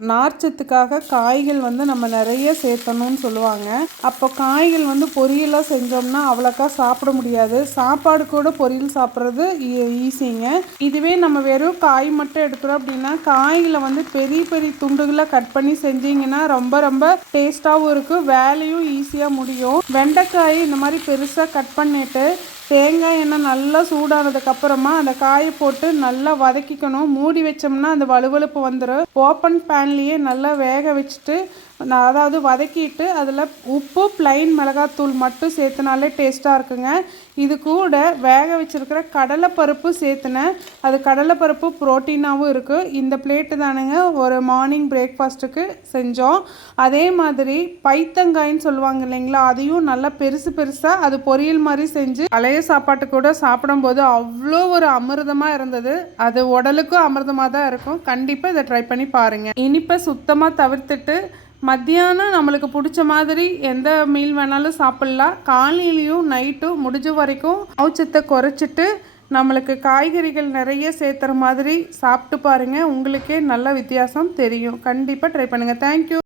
நார்ச்சத்துக்காக காய்கள் நம்ம நிறைய சேர்த்தணும்னு சொல்லுவாங்க. அப்போ காய்கள் பொரியலாக செஞ்சோம்னா அவ்வளோக்கா சாப்பிட முடியாது. சாப்பாடு கூட பொரியல் சாப்பிட்றது ஈஸிங்க. இதுவே நம்ம வெறும் காய் மட்டும் எடுக்கிறோம் அப்படின்னா காய்களை பெரிய பெரிய துண்டுகளாக கட் பண்ணி செஞ்சிங்கன்னா ரொம்ப ரொம்ப டேஸ்ட்டாகவும் இருக்கும், வேலையும் ஈஸியாக முடியும். வெண்டைக்காய் இந்த மாதிரி பெருசாக கட் பண்ணிட்டு தேங்காய் எண்ணெய் நல்லா சூடானதுக்கப்புறமா அந்த காயை போட்டு நல்லா வதக்கிக்கணும். மூடி வச்சோம்னா அந்த வலுவலுப்பு வந்துடும். ஓப்பன் பேன்லேயே நல்லா வேக வச்சுட்டு அதாவது வதக்கிட்டு அதில் உப்பு ப்ளைன் மிளகாத்தூள் மட்டும் சேர்த்துனாலே டேஸ்ட்டாக இருக்குங்க. இது கூட வேக வச்சுருக்கிற கடலைப்பருப்பு சேர்த்துனேன். அது கடலைப்பருப்பு ப்ரோட்டீனாகவும் இருக்குது. இந்த பிளேட்டு தானுங்க ஒரு மார்னிங் பிரேக்ஃபாஸ்ட்டுக்கு செஞ்சோம். அதே மாதிரி பைத்தங்காயின்னு சொல்லுவாங்க இல்லைங்களா, அதையும் நல்லா பெருசு பெருசாக அது பொரியல் மாதிரி செஞ்சு பழைய சாப்பாட்டு கூட சாப்பிடும்போது அவ்வளோ ஒரு அமிர்தமாக இருந்தது. அது உடலுக்கும் அமிர்தமாக தான் இருக்கும். கண்டிப்பாக இதை ட்ரை பண்ணி பாருங்கள். இனிப்பை சுத்தமாக தவிர்த்துட்டு மத்தியானம் நம்மளுக்கு பிடிச்ச மாதிரி எந்த மீல் வேணாலும் சாப்பிட்லாம். காலையிலையும் நைட்டும் முடிஞ்ச வரைக்கும் ஊச்சத்தை குறைச்சிட்டு நம்மளுக்கு காய்கறிகள் நிறைய சேர்த்துற மாதிரி சாப்பிட்டு பாருங்கள். உங்களுக்கே நல்ல வித்தியாசம் தெரியும். கண்டிப்பாக ட்ரை பண்ணுங்கள். தேங்க்யூ.